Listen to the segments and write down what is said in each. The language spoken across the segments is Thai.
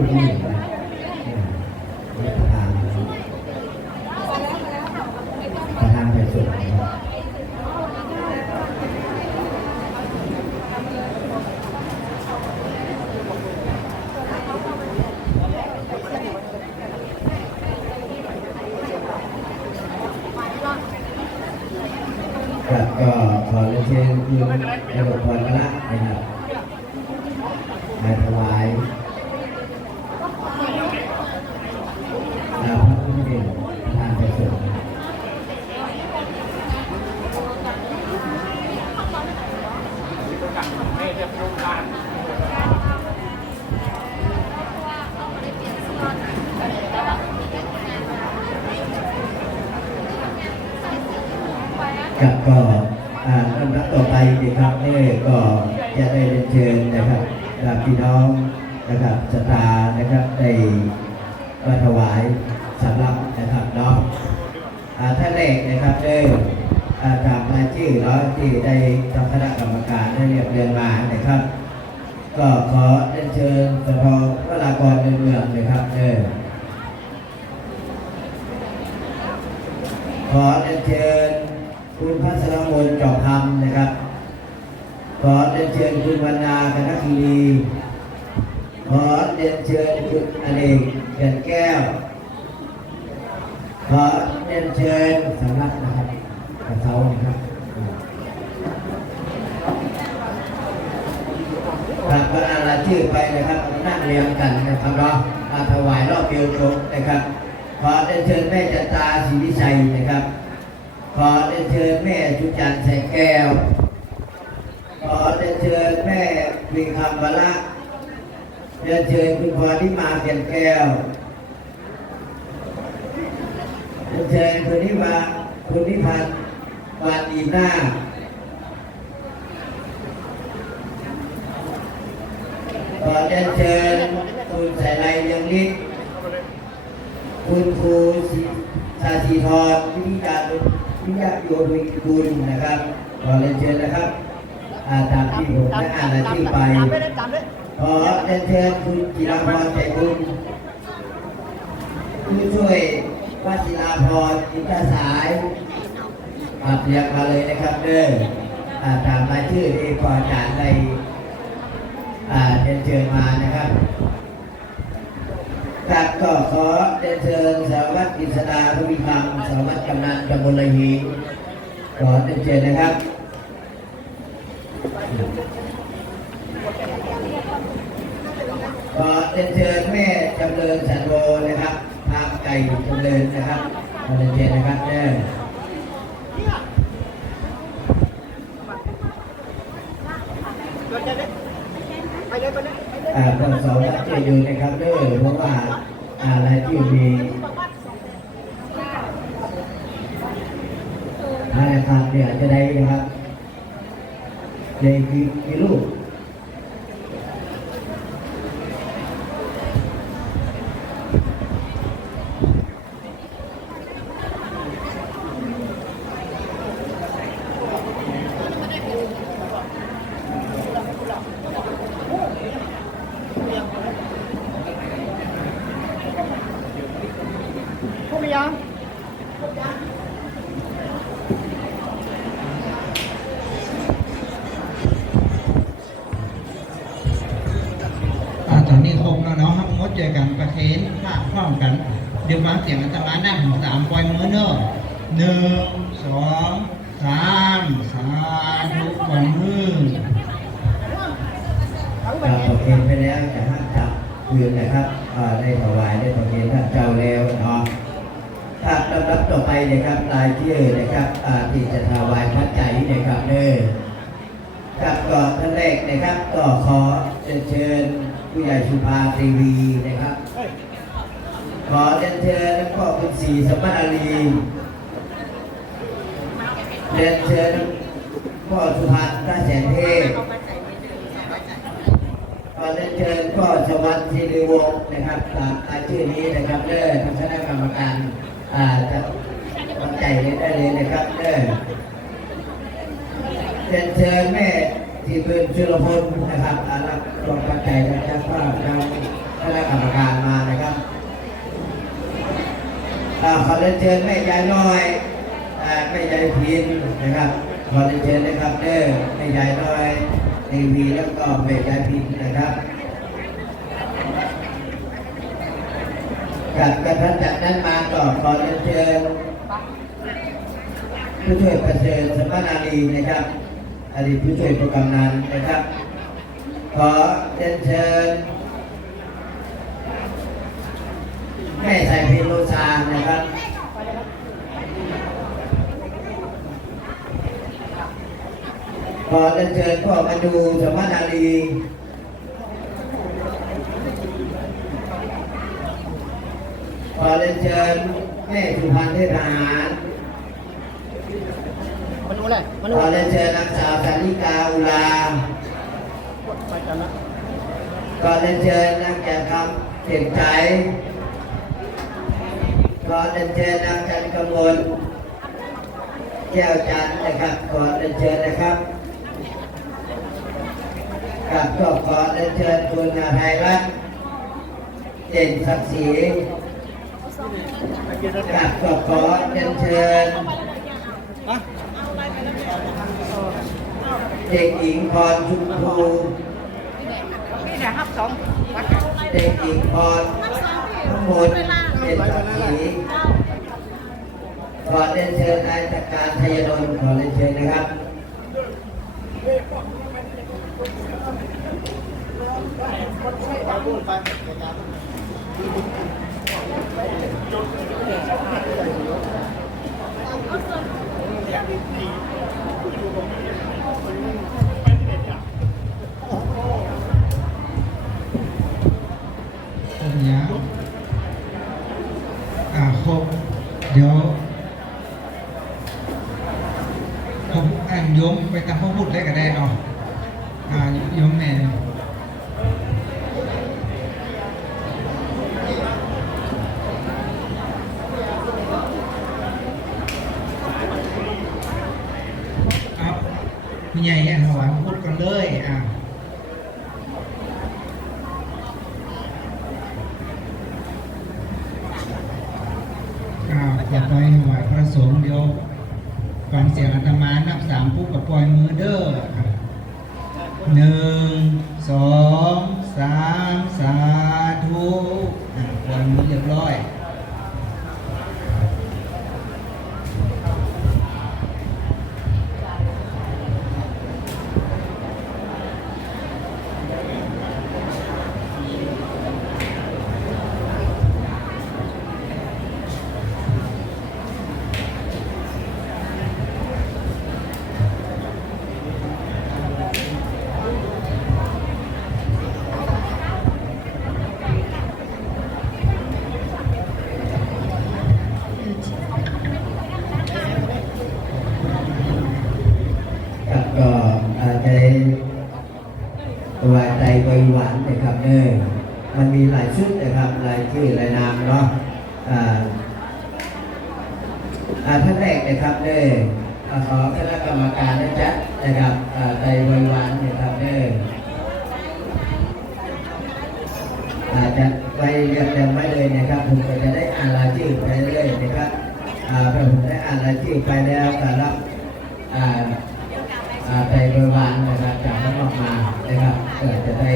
อยู่ที่นี่ประธานประธานไปสุดครับครับก็ขอเรียนเชิญคุณระบบพรละนะครับมาถวายดาวพระพุทธเดชทานไปส่ง ครับก็อ่าลำดับต่อไปนะครับนี่ก็ จะได้เรียนเชิญนะครับกับพี่น้องนะครับสตานะครับได้มาถวายสำหรับนะครับเนาะอ่าท่านแรกนะครับเด้ออ่าตามรายชื่อเนาะที่ได้ทางคณะกรรมการได้เรียบเรียงมานะครับ ก็ขอเรียนเชิญสภวรากรในเมืองนะครับเด้อขอเรียนเชิญคุณพัชรมนจอบธรรมนะครับ ขอเรียนเชิญคุณวรรณาคณะคีรีขอเรียนเชิญคุณอเนกเกียรติแก้ว ขอเรียนเชิญสำนักนะครับกระเช้านะครับครับก็อารายชื่อไปนะครับนั่งเรียงกันนะครับเนาะมาถวายรอบเดียวจบนะครับ ขอเรียนเชิญแม่จันตาศรีวิชัยนะครับ ขอเรียนเชิญแม่จุจันทร์ใส่แก้ว ม่วิงคำวละเรียนเชิญคุณพรที่มาเกียนแก้วเรียนเชิญคุณนิวาคุณนิพันธ์วานดีหน้าขอเรียนเชิญคุณสายไลยังฤทธิ์คุณครูศิชาชีทรวิทยาวิทยาโยธิกุลนะครับขอเรียนเชิญนะครับ อ่าตามที่ผมได้อ่านรายชื่อไปขอเรียนเชิญคุณจิราพรใจบุญผู้ช่วยวชิราพรจิตสายมาเรียกมาเลยนะครับเด้ออ่าตามรายชื่อที่พออาจารย์ได้อ่าเรียนเชิญมานะครับครับก็ขอเรียนเชิญสารวัตรกฤษดาภูมิธรรมสารวัตรกำนันตำบลละหีขอเรียนเชิญนะครับ ขอเรียนเชิญแม่จำเริญสันโวนะครับพาไก่จำเริญนะครับขอเรียนเชิญนะครับเด้ออ่าคนสองรับเจอยู่นะครับเด้อเพราะว่าอะไรที่มีอะไรครับเนี่ยจะได้นะครับในกี่กี่ลูก จอกันประเทศภาคพร้อมกันเดี๋ยวฟังเสียงอัตมานั่งสามปล่อยมือเนอะหนึ่งสองสามสามทุกปล่อยมือทั้งหมครับโอเคไปแล้วจะห้ามจับคืนนะครับได้ถวายได้ถวายท่านเจ้าแล้วเนาะครับลำดับต่อไปนะครับรายชื่อนะครับที่จะถวายพระใจนะครับเด้อ ครับก็ท่านแรกนะครับ ก็ขอเรียนเชิญผู้ใหญ่สุภาทีวีนะครับ ขอเรียนเชิญพ่อคุณศรีสมนาลีเรียนเชิญพ่อสุพรรณท่าแสนเทพขอเรียนเชิญพ่อสวัสดิ์ศิริวงศ์นะครับตามรายชื่อนี้นะครับเด้อทางคณะกรรมการอ่าจะวางใจได้เลยนะครับเด้อ เรียนเชิญแม่ที่เป็นชุลพลนะครับอารับรองปัจจัยจากเจ้าภาพเราคณะกรรมการมานะครับขอเรียนเชิญแม่ยายน้อยแม่ยายพินนะครับขอเรียนเชิญนะครับเด้อแม่ยายน้อยทีวีแล้วก็แม่ยายพินนะครับจากกระทันจากนั้นมาก็ขอเรียนเชิญผู้ช่วยประเสริฐสมนาลีนะครับ อดีตผู้ช่วยผู้กำนันนะครับ ขอเรียนเชิญแม่สายพิโลชานะครับขอเรียนเชิญพ่อมาดูสมนาลีขอเรียนเชิญแม่สุพรรณเทพทหาร มาดูเลยมาขดูอเรียนเชิญนางสาวสาริกาอุลาไปกันนะขอเรียนเชิญนางแก่คำเสียงใจขอเรียนเชิญนางจันกมลแก้วจันทร์นะครับขอเรียนเชิญนะครับกับก็ขอเรียนเชิญคุณอาภัยรัตน์เด่นศักดิ์ศรีกับก็ขอเรียนเชิญมา เด็กหญิงพรชุมพูพี่เนี่ยครับสองเด็กหญิงพรทั้งหมดเป็นสักขีขอเรียนเชิญนายจักการชัยนนท์ขอเรียนเชิญนะครับผมเนี้ยอ่าครบเดี๋ยว ผมอ่านโยมไปตามพระพุทธได้ก็ได้เอาอ่าโยมแม่เอาคุณ ใหญ่เนี่ยถวายพระพุทธกันเลยอ่ากล่าวต่อไปถวายพระสงฆ์เดี๋ยวฟังเสียงอัน หวานนะครับเนอมันมีหลายชุดนะครับหลายชื่อหลายนามเนาะอ่าอ่าท่านแรกนะครับเนออ่ขอคณะกรรมการนะจ๊ะนะครับอ่าใจบริหวานนะครับเนออาจจะไปเรียบเรียงไม่เลยนะครับผมก็จะได้อ่านรายชื่อไปเรื่อยนะครับอ่าพอผมได้อ่านรายชื่อไปแล้วก็รับอ่าอ่าไปบริวารนะครับจากข้างนอกมานะครับ เพื่อจะได้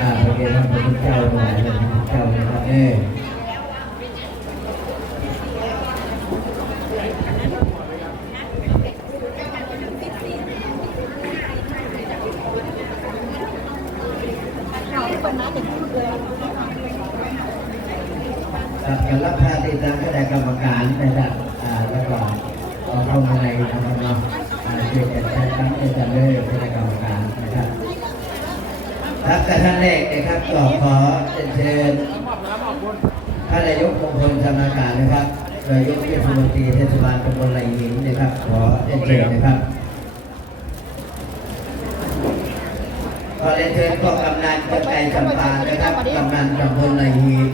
อ่าพระเจ้าพระเจ้าหน่อยพระเจ้านะครับเออกับการรับพาติดตามคณะกรรมการนะครับอ่าแล้วก็เอาเข้ามาในนะครับเนาะอ่าช่วยกันใช้ครั้งจะจำเลยคณะกรรมการนะครับ ครับกับท่าน กราบขอเชิญท่านนายกมงคลจำนาการนะครับนายกเทศมนตรีเทศบาลตำบลไหลหินนะครับ ขอเรียนเชิญนะครับขอเรียนเชิญพ่อกำนันกระไกจำปานะครับกำนันตำบลไหลหิน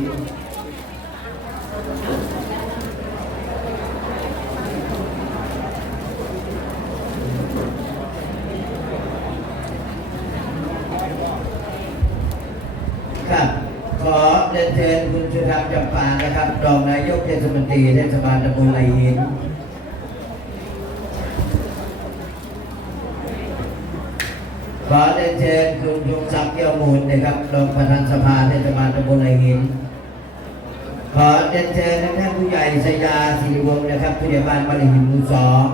ชุธรรมจำปานะครับรองนายก เทศมนตรีเทศบาลตำบลไหลหินขอเรียนเชิญคุณยงศักดิ์เกี่ยวมูลนะครับรองประธานสภาเทศบาลตำบลไหลหิน ขอเรียนเชิญท่านผู้ใหญ่สยาศิริวงศ์นะครับผู้ใหญ่บ้านบ้านหินหมู่สอง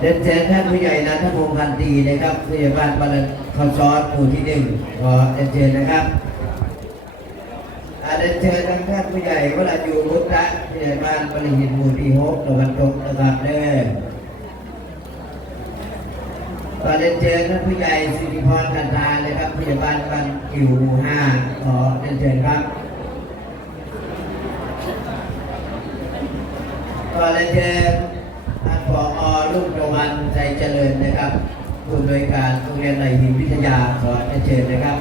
เรียนเชิญท่านผู้ใหญ่นันทพงศ์พันตีนะครับผู้ใหญ่บ้านบ้านขอซอสหมู่ที่หนึ่งขอเรียนเชิญนะครับ เรียนเชิญท่านท่านผู้ใหญ่วรายูมุตตะผู้ใหญ่บ้านบ้านไหลหินหมู่ที่หกตะวันตกนะครับเด้อตอนเรียนเชิญท่านผู้ใหญ่สิริพรกันทาเลยครับผู้ใหญ่บ้านบ้านอยู่หมู่ห้าขอเรียนเชิญครับก็เรียนเชิญท่านผอลูกตะวันใจเจริญนะครับผู้อำนวยการโรงเรียนไหลหินวิทยาขอเรียนเชิญนะครับ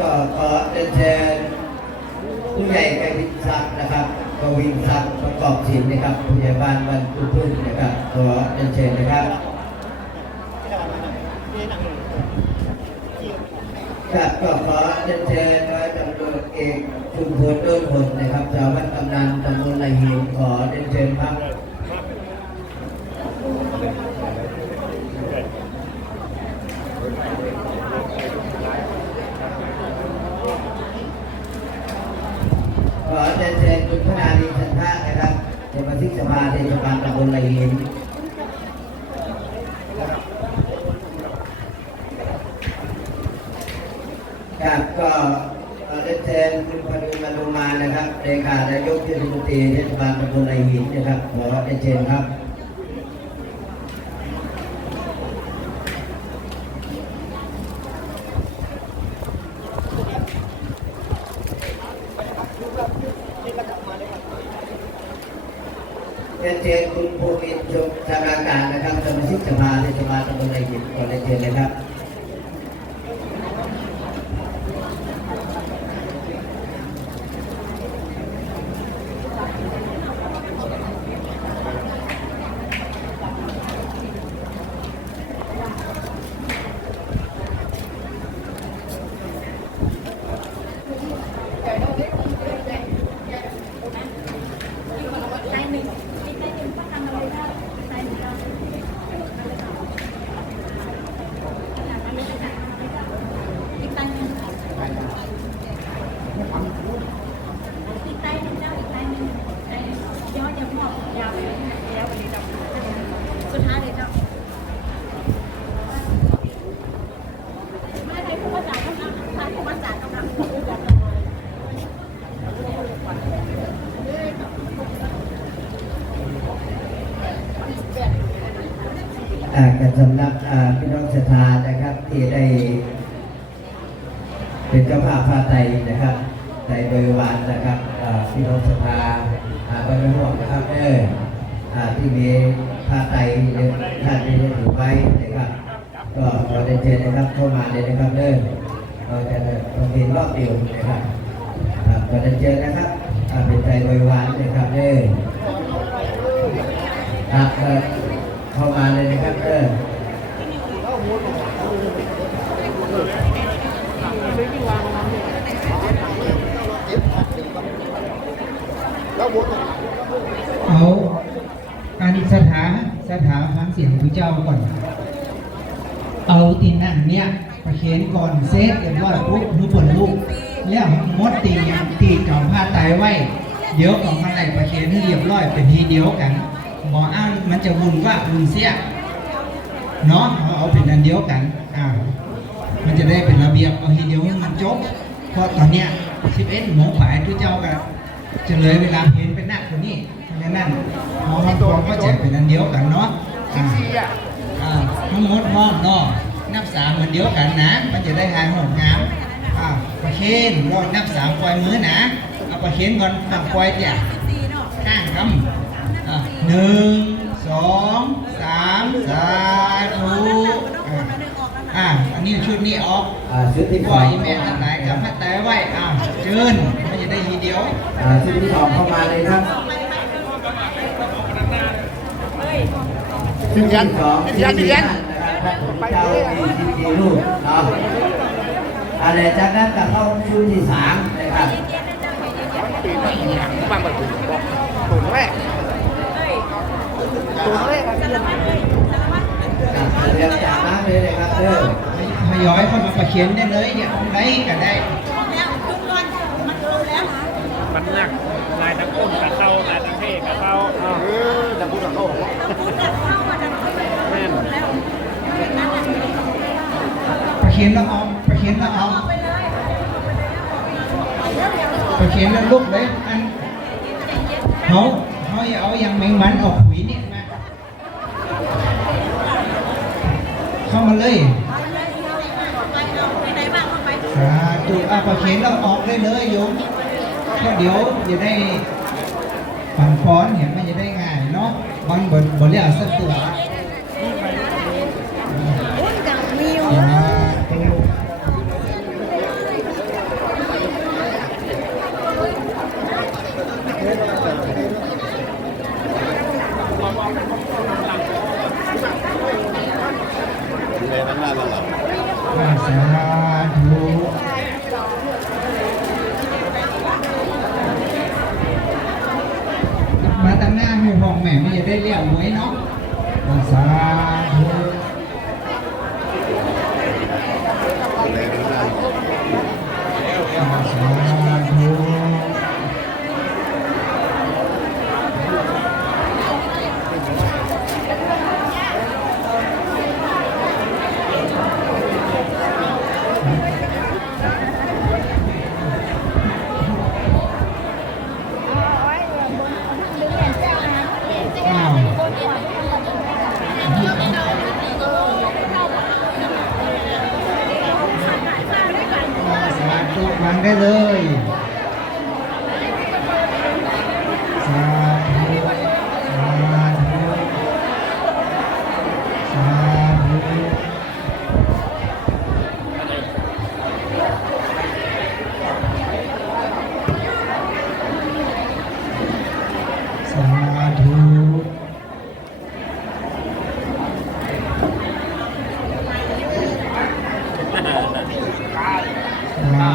ก็ขอเรียนเชิญผู้ใหญ่กวินทรัพย์นะครับกวินทรัพย์ประกอบศิลป์นะครับผู้ใหญ่บ้านบ้านตุ้พึ่งนะครับขอเรียนเชิญนะครับ ครับก็ขอเรียนเชิญร้อยตำรวจเอกชุมพลโดนผลนะครับ ชารวัตรกำนันตำบลไหลหินขอเรียนเชิญครับ ขอเรียนเชิญคุณพนาลีชันทะนะครับเจ้าหน้าที่สภาเทศบาลตำบลไหลหิน ครับก็เรียนเชิญคุณพดุงมานุมานะครับเลขานายกเทศมนตรีเทศบาลตำบลไรหินนะครับขอเรียนเชิญครับ เรียนเชิญคุณภูมินชมชาราการนะครับสมาชิกสภาเทศบาลตำบลไหลหินขอเรียนเชิญเลยครับ สุดท้ายเลยเจ้าไม่ใช่ผู้ประสานกำลังใช้ผู้ประสานกำลังพูดกัน อ่ากับสำนักอ่าพี่น้องศรัทธานะครับที่ได้ เป็นเจ้าภาพผ้าไตรนะครับในบริวารนะครับอ่าพี่น้องศรัทธาอ่าบริวารนะครับเอออ่าที่มีผ้าไตรเนี่ยท่านที่ได้ถือไว้นะครับ ก็ขอเครับเข้ามาเลยนะครับเด้อเราจะทำเป็นรอบเดียวนะครับอ่าขอเรียนเชิญนะครับเป็นไตรบริวารนะครับเด้อครับเอ่เข้ามาเลยนะครับเด้อเอาอันสถาสถาฟังเสียงพระเจ้าก่อน เอาตีนนั่นเนี่ยประเคนก่อนเซตเรียบร้อยปุ๊บมือผลลูกแล้วมดตีตีเก่าผ้าตายไว้ เดี๋ยวของอะไรประเคนให้เรียบร้อยเป็นทีเดียวกันหมออ้างมันจะวุ่นว่าวุ่นเสียเนาะเอาเอาเป็นอันเดียวกันอ่ามันจะได้เป็นระเบียบเอาทีเดียวให้มันจบเพราะตอนเนี้ย11โมงบ่ายทุกเจ้ากันจะเลยเวลาเห็นเป็นหน้าคนนี้เพราะฉะนั้นหมอมันตัวก็จะเป็นอันเดียวกันเนาะอ่า อ่าทั้งหมดห้องเนาะนับสามเหมือนเดียวกันนะ มันจะได้ทางหกงามอ่าประเคนรอนับสามปล่อยมือนะเอาประเคนก่อนฝั่งปล่อยจ้ะข้างคำอ่าหนึ่งสองสามสาธุอ่าอ่าอันนี้ชุดนี้ออกอ่าชุดที่ปสล่ออยงแม่ทั้งหลายกับแม่แต่ไว้อ้าวเจิญมันจะได้ทีเดียว อ่าชุดที่สองเข้ามาเลยครับ ชุดที่สองชุดที่ห้านะครับพระเจ้ามีสิบสี่รูปเนาะอะไรจากนั้นก็เข้าชุดที่สามนะครับบางแบบบอกถุงแรกถุงแรกเรียนจากนั้นเลยนะครับเด้อทยอยเข้ามาประเขียนได้เลยอย่าเอาได้ก็ได้มันหนักลายทั้งก้นกับเข้าลายทั้งเท่กับเข้าเออดังพูดดังเข้า แม่น ประเขียนแล้วเอาประเขียนแล้วเอาประเขียนแล้วลุกเลยอันเขาเขาเอาอย่างแมงมันเอาขุยเนี่ยมาเข้ามาเลยสาธุอาประเขียนแล้วออกได้เลยโยมเพราะเดี๋ยวจะได้ฝันฟ้อนเห็นมันจะได้ง่ายเนาะมันบนบนเรียกสักตัว สาธุสาธุมาตั้งห น้าให้พ่องแม่ไม่ได้เรียกหวยเนาะสาธุ ธุอา